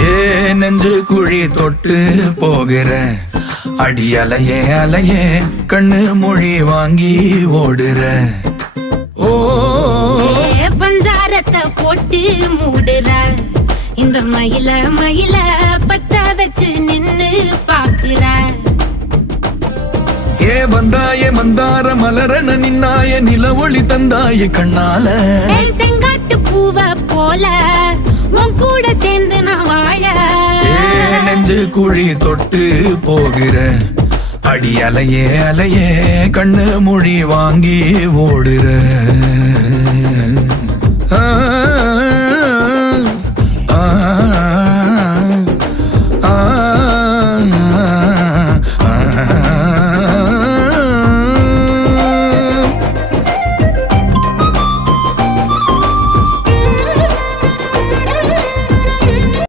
ஏ நெஞ்சு குழி தொட்டு போகிற அடி அலையே அலையே கண்ணு மொழி வாங்கி ஓடுற. ஓ பஞ்சாரத்தை போட்டு மூடுற இந்த மயில மயில பத்த வச்சு நின்னு பாக்குற. ஏ வந்தாய மந்தார மலரன நின்னாய நில ஒளி தந்தாய கண்ணால. செங்காட்டு பூவ போல உன் கூட சேர்ந்து நான் வாழ. நெஞ்சு குழி தொட்டு போகிற அடி அலையே அலையே கண்ணு மொழி வாங்கி ஓடுற.